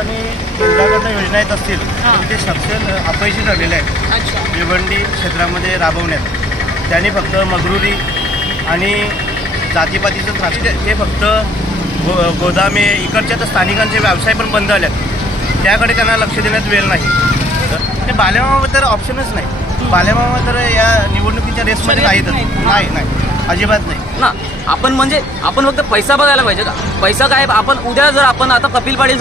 पाटलांनी केंद्राकडनं योजना येत असतील तर ते सक्षम अपयशी ठरलेले आहेत भिवंडी क्षेत्रामध्ये राबवण्यात। त्यांनी फक्त मगरुरी आणि जातीपातीचं त्रास ते फक्त गोदामे इकडच्या तर स्थानिकांचे व्यवसाय पण बंद झालेत, त्याकडे त्यांना लक्ष देण्यात वेळ नाही। ते बालेमामा तर ऑप्शनच नाही, बालेमामा तर या निवडणुकीच्या रेसमध्ये नाहीत, नाही अजिबात नाही ना। आपण फक्त पैसा बघायला पाहिजे का? पैसा काय? आपण उद्या जर आपण आता कपिल पाटील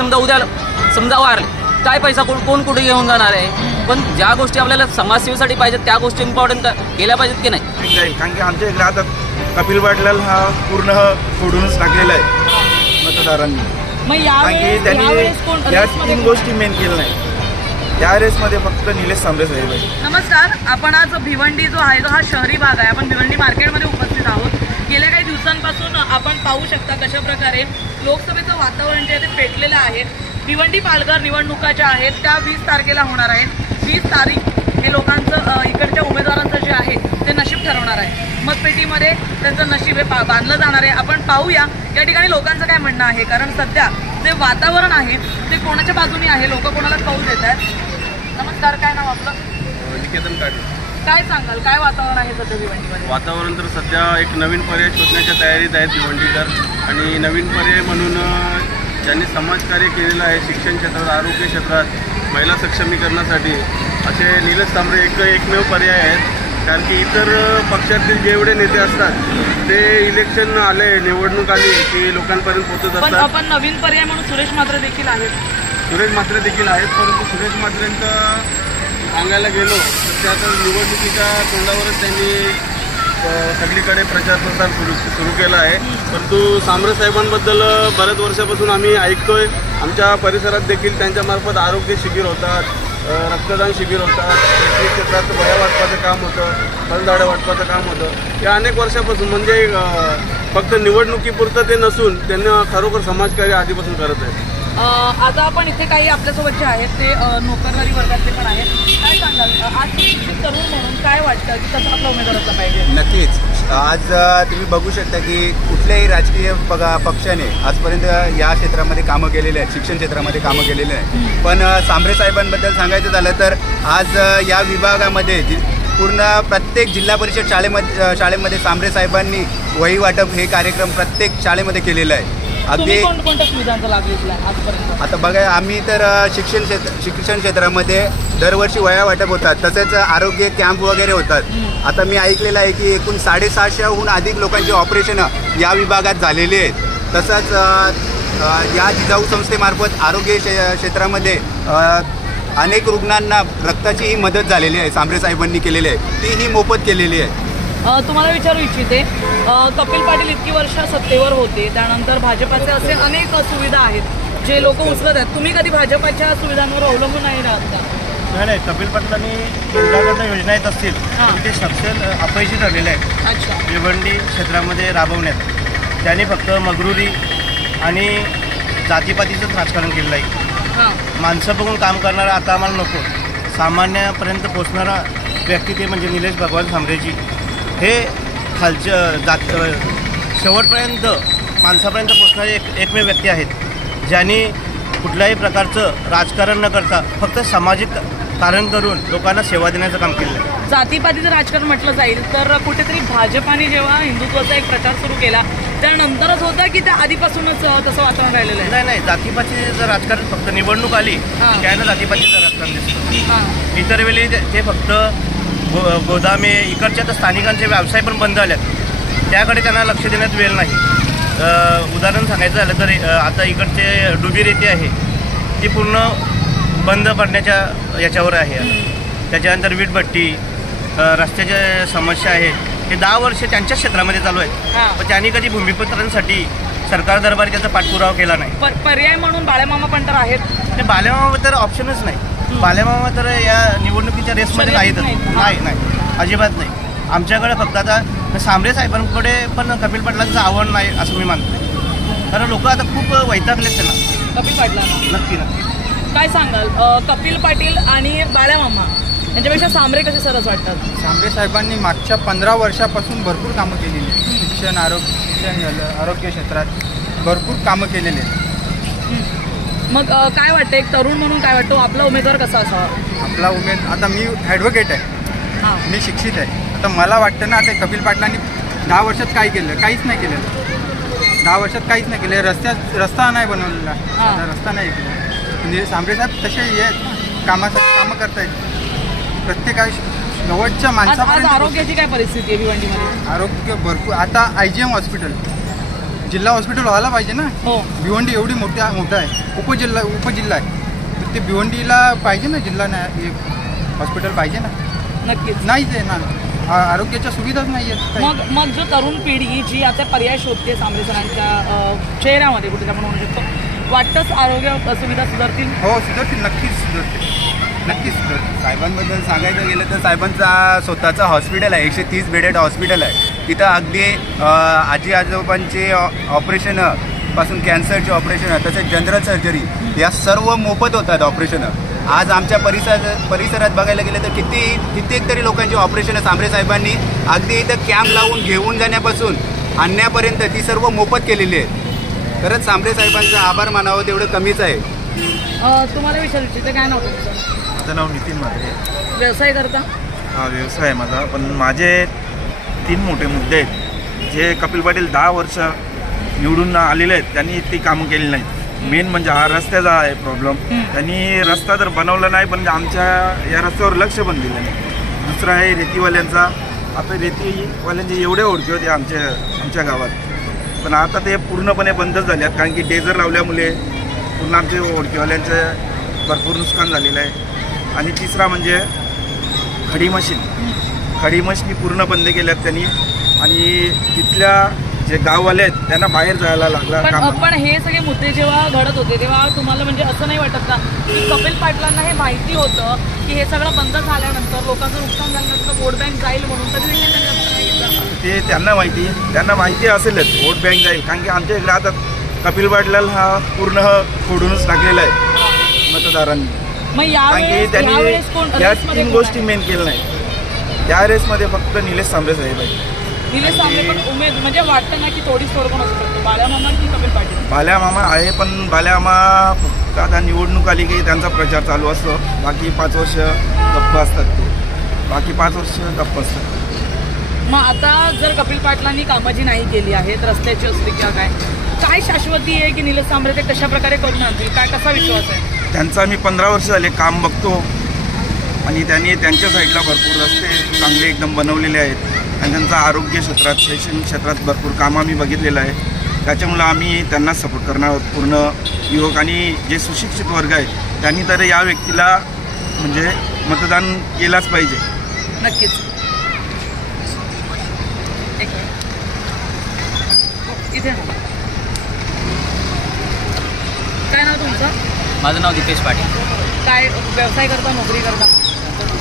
समजा वारले, काय पैसा कोण कुठे घेऊन जाणार आहे? पण ज्या गोष्टी आपल्याला समाजसेवेसाठी पाहिजेत त्या गोष्टी इम्पॉर्टंट केल्या पाहिजेत की नाही? कारण की आमच्या इकडे आता कपिल पाटलाल हा पूर्ण फोडूनच टाकलेला आहे मतदारांनी। त्यांनी या 3 गोष्टी मेन केल्या नाही, त्या रेसमध्ये फक्त निलेश सांबरे साहेब आहे। नमस्कार, आपण आज भिवंडी जो आहे तो हा शहरी भाग आहे, आपण भिवंडी मार्केटमध्ये उपस्थित आहोत। गेल्या काही दिवसांपासून आपण पाहू शकता कशा प्रकारे लोकसभेचं वातावरण जे आहे ते पेटलेलं आहे। भिवंडी पालघर निवडणुका ज्या आहेत त्या 20 तारखेला होणार आहेत। 20 तारीख हे लोकांचं इकडच्या उमेदवारांचं जे आहे ते नशीब ठरवणार आहे। मतपेटीमध्ये त्यांचं नशीब हे बांधलं जाणार आहे। आपण पाहूया या ठिकाणी लोकांचं काय म्हणणं आहे, कारण सध्या जे वातावरण आहे ते कोणाच्या बाजूने आहे, लोक कोणाला कौल देत आहेत। नमस्कार, काय नाव आपलं? निकेतन काटे। काय सांगाल, काय वातावरण आहे सध्या भिवंडीमध्ये? वातावरण तर सध्या एक नवीन पर्याय शोधण्याच्या तयारीत आहेत भिवंडीकर, आणि नवीन पर्याय म्हणून ज्यांनी समाजकार्य केलेलं आहे शिक्षण क्षेत्रात, आरोग्य क्षेत्रात, महिला सक्षमीकरणासाठी असे निलेश सांबरे एकमेव पर्याय आहेत। कारण की इतर पक्षातील जेवढे नेते असतात ते इलेक्शन आले, निवडणूक आली की लोकांपर्यंत पोहोचत असतात। पण नवीन पर्याय म्हणून सुरेश म्हात्रे देखील आहेत। सुरेश म्हात्रे देखील आहेत, परंतु सुरेश म्हात्रेंचं सांगायला गेलो तर त्या आता निवडणुकीच्या तोंडावरच त्यांनी सगळीकडे प्रचार प्रसार सुरू केला आहे। परंतु सांबरे साहेबांबद्दल बऱ्याच वर्षापासून आम्ही ऐकतोय, आमच्या परिसरात देखील त्यांच्यामार्फत आरोग्य शिबिर होतात, रक्तदान शिबिर होतात, शैक्षणिक क्षेत्रात वया वाटपाचं काम होतं, फळझाडं वाटपाचं काम होतं। या अनेक वर्षापासून म्हणजे फक्त निवडणुकीपुरतं ते नसून त्यांना खरोखर समाजकार्य आधीपासून करत आहे। आता आपण इथे काही आपल्यासोबत जे आहेत ते नोकरदारी वर्गातले पण आहेत, काय सांगाल आज शिक्षित तरुण म्हणून काय वाटतं की कसं आपला उमेदवार असला पाहिजे? नक्कीच आज तुम्ही बघू शकता की कुठल्याही राजकीय पक्षाने आजपर्यंत या क्षेत्रामध्ये कामं केलेले आहेत, शिक्षण क्षेत्रामध्ये कामं केलेले आहेत। पण सांबरे साहेबांबद्दल सांगायचं झालं तर आज या विभागामध्ये पूर्ण प्रत्येक जिल्हा परिषद शाळेमध्ये सांबरे साहेबांनी वही वाटप हे कार्यक्रम प्रत्येक शाळेमध्ये केलेलं आहे। अगदी कोणत्या सुविधांचा लाभ घेतला आजपर्यंत? आता बघा, आम्ही तर शिक्षण क्षेत्रामध्ये दरवर्षी वह्या वाटप होतात, तसेच आरोग्य कॅम्प वगैरे होतात। आता मी ऐकलेलं आहे की एकूण 650हून अधिक लोकांची ऑपरेशन या विभागात झालेली आहेत। तसंच या जिजाऊ संस्थेमार्फत आरोग्य क्षेत्रामध्ये अनेक रुग्णांना रक्ताचीही मदत झालेली आहे, सांबरे साहेबांनी केलेली आहे, तीही मोफत केलेली आहे। तुम्हाला विचारू इच्छिते, कपिल पाटील इतकी वर्ष सत्तेवर होते, त्यानंतर भाजपाचे असे अनेक सुविधा आहेत जे लोक उचलत आहेत, तुम्ही कधी भाजपाच्या सुविधांवर अवलंबून नाही राहत का? नाही, कपिल पाटलांनी केंद्राकडनं योजना येत असतील तर ते सक्षम अपयशी ठरलेले आहेत भिवंडी क्षेत्रामध्ये राबवण्यात। त्यांनी फक्त मगरुरी आणि जातीपातीचं राजकारण केलेलं आहे। माणसं बघून काम करणारा आता आम्हाला नको, सामान्यापर्यंत पोचणारा व्यक्ती ते म्हणजे निलेश भगवान सांबरेजी हे शेवटपर्यंत माणसापर्यंत पोचणारे एकमेव व्यक्ती आहेत ज्यांनी कुठल्याही प्रकारचं राजकारण न करता फक्त सामाजिक कारण करून लोकांना सेवा देण्याचं काम केलं आहे। जातीपातीचं राजकारण म्हटलं जाईल तर कुठेतरी भाजपाने जेव्हा हिंदुत्वाचा एक प्रचार सुरू केला त्यानंतरच होता की त्या आधीपासूनच तसं वातावरण राहिलेलं आहे? नाही, जातीपातीचं राजकारण फक्त निवडणूक आली त्यानं जातीपातीचं राजकारण दिसतं। इतर वेळी ते फक्त गोदामे इकडच्या तर स्थानिकांचे व्यवसाय पण बंद झालेत, त्याकडे त्यांना लक्ष देण्यात वेळ नाही। उदाहरण सांगायचं झालं तर आता इकडचे डुबीर येथे आहे ती पूर्ण बंद पडण्याच्या याच्यावर आहे। त्याच्यानंतर वीटभट्टी, रस्त्याच्या समस्या आहे, हे 10 वर्ष त्यांच्या क्षेत्रामध्ये चालू आहेत, पण त्यांनी कधी भूमिपुत्रांसाठी सरकार दरबारी त्याचा पाठपुरावा केला नाही। पर्याय म्हणून बालेमामा पण तर आहेत, ते बालेमामा तर ऑप्शनच नाही, बालेमामा तर या निवडणुकीच्या रेसमध्ये नाही अजिबात नाही। आमच्याकडे फक्त आता सांबरे साहेबांकडे पण कपिल पाटलांचं आव्हान नाही असं मी मानतो, कारण लोक आता खूप वैतागलेत त्यांना कपिल पाटलांना। नक्की काय सांगाल, कपिल पाटील आणि बालेमामा यांच्यापेक्षा सांबरे कसे सरस वाटतात? सांबरे साहेबांनी मागच्या 15 वर्षापासून भरपूर कामं केलेली, शिक्षण आरोग्य क्षेत्रात भरपूर कामं केलेले आहेत। मग काय वाटतं, एक तरुण म्हणून काय वाटतं आपला उमेदवार कसा असावा? आपला आता मी ॲडव्होकेट आहे, हां मी शिक्षित आहे. आता मला वाटतं ना, ते कपिल पाटलांनी 10 वर्षात काय केलं? काहीच नाही केलं. 10 वर्षात काहीच नाही केलं. रस्ता नाही बनवलेला, रस्ता नाही केला. म्हणजे सांबरे साहेब तसे हे आहेत ना, कामं करतायत प्रत्येका शेवटच्या आज माणसापर्यंत. आरोग्याची काय परिस्थिती आहे भिवंडीमध्ये? आरोग्य भरपूर. आता IGM हॉस्पिटल, जिल्हा हॉस्पिटल व्हायला पाहिजे ना. हो, भिवंडी एवढी मोठं आहे, उपजिल्हा आहे, तर ते भिवंडीला पाहिजे ना, जिल्हा हॉस्पिटल पाहिजे ना. नक्कीच. नाहीच आहे ना, आरोग्याच्या सुविधाच नाही आहेत. मग जो तरुण पिढी जी आता पर्याय शोधते सांबरे सरांच्या चेहऱ्यामध्ये कुठे आपण म्हणू शकतो, वाटतंच आरोग्य सुविधा सुधारतील? हो, सुधारतील, नक्कीच सुधारतील. साहेबांबद्दल सांगायचं गेलं तर साहेबांचा स्वतःचा हॉस्पिटल आहे, 130 बेडेड हॉस्पिटल आहे. तिथं अगदी आजी आजोबांचे ऑपरेशन पासून कॅन्सरचे ऑपरेशन तसेच जनरल सर्जरी या सर्व मोफत होतात ऑपरेशनं. आज आमच्या परिसरात बघायला गेलं तर कित्येक तरी लोकांची ऑपरेशनं सांबरे साहेबांनी अगदी इथं कॅम्प लावून घेऊन जाण्यापासून आणण्यापर्यंत ती सर्व मोफत केलेली आहे. खरंच सांबरे साहेबांचा आभार मानावं तेवढं कमीच आहे. तुम्हाला विचारू इच्छिते, काय नाव तुमचं? माझं नाव नितीन म्हात्रे. व्यवसाय करता? हा व्यवसाय आहे माझा, पण माझे 3 मोठे मुद्दे आहेत जे कपिल पाटील 10 वर्ष निवडून आलेले आहेत, त्यांनी ती कामं केली नाहीत. मेन म्हणजे हा रस्त्याचा आहे प्रॉब्लेम. त्यांनी रस्ता तर बनवला नाही, पण आमच्या या रस्त्यावर लक्ष पण दिलं नाही. दुसरा आहे रेतीवाल्यांचा. आता रेतीवाल्यांचे एवढे ओळखी होते आमच्या गावात, पण आता ते पूर्णपणे बंदच झाले आहेत, कारण की डेझर लावल्यामुळे पूर्ण आमचे ओळखीवाल्यांचे भरपूर नुकसान झालेलं आहे. आणि तिसरा म्हणजे खडी मशीनी पूर्ण बंद केल्यात त्यांनी, आणि तिथल्या जे गाववाले आहेत त्यांना बाहेर जायला लागला. पण हे सगळे मुद्दे जेव्हा घडत होते तेव्हा तुम्हाला म्हणजे असं नाही वाटत का की कपिल पाटलांना हे माहिती होतं की हे सगळं बंद झाल्यानंतर लोकांचं नुकसान झाल्यानंतर वोट बँक जाईल म्हणून, तरी ते त्यांना माहिती असेलच वोट बँक जाईल, कारण की आमच्या इकडे आता कपिल पाटलाल हा पूर्ण फोडूनच टाकलेला आहे मतदारांनी. मग कारण की त्यांनी या 3 गोष्टी मेन केल्या नाही. त्या रेसमध्ये फक्त निलेश सांबरे साहेब आहे. निलेश सांबरे पण उमेद म्हणजे वाटतं ना की थोडीच थोडं पण असू शकतो. बाल्यामामा की कपिल पाटील? बाल्यामामा आहे, पण बाल्यामामा फक्त आता निवडणूक आली की त्यांचा प्रचार चालू असतो. बाकी 5 वर्ष गप्प असतात मग आता जर कपिल पाटलांनी कामं जी नाही केली आहेत, रस्त्याची असते किंवा काय शाश्वती आहे की निलेश सांबरे ते कशा प्रकारे करून आणतील? कसा विश्वास आहे त्यांचा? मी 15 वर्ष झाले काम बघतो, आणि त्यांनी त्यांच्या साईडला भरपूर रस्ते चांगले एकदम बनवलेले आहेत, आणि त्यांचं आरोग्य क्षेत्रात, शैक्षणिक क्षेत्रात भरपूर कामं आम्ही बघितलेलं आहे. त्याच्यामुळं आम्ही त्यांना सपोर्ट करणार आहोत. पूर्ण युवक आणि जे सुशिक्षित वर्ग आहे त्यांनी तर या व्यक्तीला म्हणजे मतदान केलाच पाहिजे. नक्कीच. इथे काय नाव तुमचं? माझं नाव दीपेश पाटील. काय व्यवसाय करता, नोकरी करता?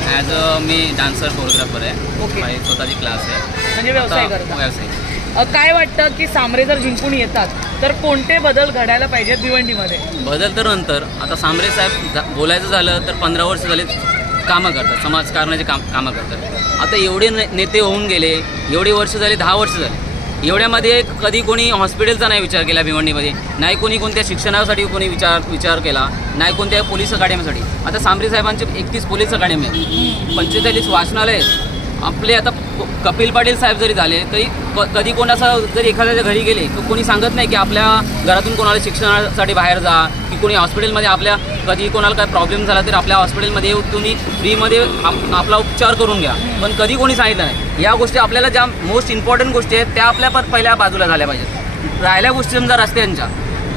ॲज मी डान्सर कोरिओग्राफर आहे. ओके. माझी स्वतःची क्लास आहे. म्हणजे व्यवसाय करता? व्यवसाय. काय वाटतं की सांबरे जर जिंकून येतात तर कोणते बदल घडायला पाहिजेत भिवंडीमध्ये? बदल तर नंतर, आता सांबरे साहेब बोलायचं झालं तर 15 वर्ष झाले कामं करतात, समाजकारणाचे कामं करतात. आता एवढे नेते होऊन गेले, एवढी वर्ष झाली, 10 वर्ष झाली, एवढ्यामध्ये कधी कोणी हॉस्पिटलचा नाही विचार केला भिवंडीमध्ये, नाही कोणत्या शिक्षणासाठी कोणी विचार केला, नाही कोणत्या पोलीस अकादमीसाठी. आता सांबरे साहेबांचे 31 पोलीस अकादमी आहेत, 45 वाचनालय. आपले आता कपिल पाटील साहेब जरी झाले तरी कधी कोणाचं जरी एखाद्याच्या घरी गेले तर कोणी सांगत नाही की आपल्या घरातून कोणाला शिक्षणासाठी बाहेर जा, की कोणी हॉस्पिटलमध्ये आपल्या कधी कोणाला काय प्रॉब्लेम झाला तर आपल्या हॉस्पिटलमध्ये येऊन तुम्ही फ्रीमध्ये आपला उपचार करून घ्या, पण कधी कोणी सांगितलं नाही. या गोष्टी आपल्याला ज्या मोस्ट इम्पॉर्टंट गोष्टी आहेत त्या आपल्या पहिल्या बाजूला झाल्या पाहिजेत. राहिल्या गोष्टी समजा रस्त्यांच्या,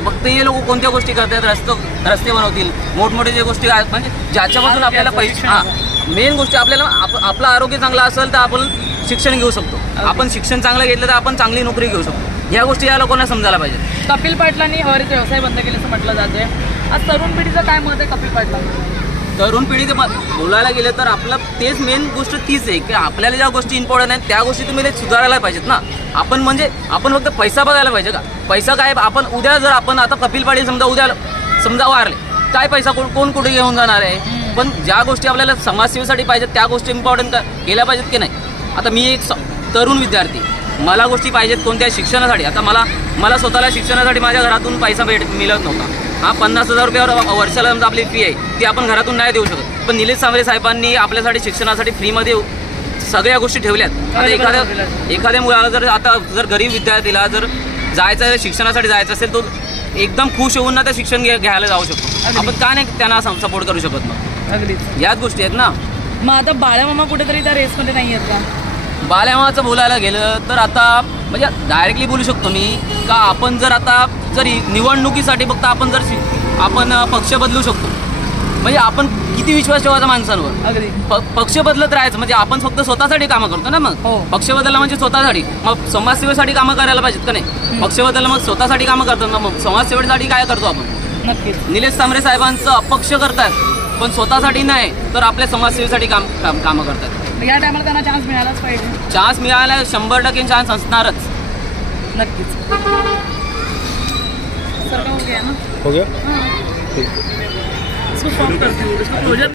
फक्त हे लोक कोणत्या गोष्टी करतात, रस्ते बनवतील, मोठमोठे जे गोष्टी आहेत म्हणजे ज्याच्यापासून आपल्याला पैसे, मेन गोष्टी आपल्याला आपलं आरोग्य चांगलं असेल तर आपण शिक्षण घेऊ शकतो, आपण शिक्षण चांगलं घेतलं तर आपण चांगली नोकरी घेऊ शकतो. या गोष्टी या लोकांना समजायला पाहिजे. कपिल पाटलांनी हरित व्यवसाय बंद केल्याचं म्हटलं जाते. आज तरुण पिढीचं काय मत आहे कपिल पाटलांना? तरुण पिढीचं बोलायला गेलं तर आपलं तेच मेन गोष्ट तीच आहे की आपल्याला ज्या गोष्टी इम्पॉर्टंट आहेत त्या गोष्टी तुम्ही सुधारायला पाहिजेत ना. आपण फक्त पैसा बघायला पाहिजे का? पैसा काय, आपण उद्या जर आपण आता कपिल पाटील समजा वारले, काय पैसा कोण कुठे घेऊन जाणार आहे? पण ज्या गोष्टी आपल्याला समाजसेवेसाठी पाहिजेत त्या गोष्टी इम्पॉर्टंट केल्या पाहिजेत की नाही. आता मी एक तरुण विद्यार्थी, मला गोष्टी पाहिजेत कोणत्या शिक्षणासाठी. आता मला स्वतःला शिक्षणासाठी माझ्या घरातून पैसा मिळत नव्हता, हा 50,000 रुपयावर वर्षाला समजा आपली फी आहे ती आपण घरातून नाही देऊ शकत, पण निलेश सांबरे साहेबांनी आपल्यासाठी शिक्षणासाठी फ्रीमध्ये सगळ्या गोष्टी ठेवल्यात. आता एखाद्या मुलाला जर गरीब विद्यार्थीला जर जायचं आहे, शिक्षणासाठी जायचं असेल, तो एकदम खुश होऊन ना त्या शिक्षण घ्यायला जाऊ शकतो. आपण का नाही त्यांना सपोर्ट करू शकत? मग अगदीच. याच गोष्टी आहेत ना. मग आता बाळामामा कुठेतरी त्या रेसमध्ये नाही आहेत का? बाळामामाचं बोलायला गेलं तर आता म्हणजे डायरेक्टली बोलू शकतो मी का आपण जर निवडणुकीसाठी फक्त आपण पक्ष बदलू शकतो, म्हणजे आपण किती विश्वास ठेवायचा माणसांवर. अगदी. पक्ष बदलत राहायचं म्हणजे आपण फक्त स्वतःसाठी कामं करतो ना. मग पक्ष बदलला म्हणजे स्वतःसाठी, मग समाजसेवेसाठी कामं करायला पाहिजेत का नाही? पक्ष बदलला मग स्वतःसाठी कामं करतो ना, मग समाजसेवेसाठी काय करतो आपण? नक्कीच. निलेश सांबरे साहेबांचं अपक्ष करतात पण स्वतःसाठी नाही तर आपल्या समाजसेवेसाठी कामं करतात. या टायमाला त्यांना चान्स मिळालाच पाहिजे. चान्स मिळाला 100% चान्स असणारच. नक्कीच. सर का हो गया ना? हो गया. इसको फॉर्म करती हूँ, इसको क्लोजर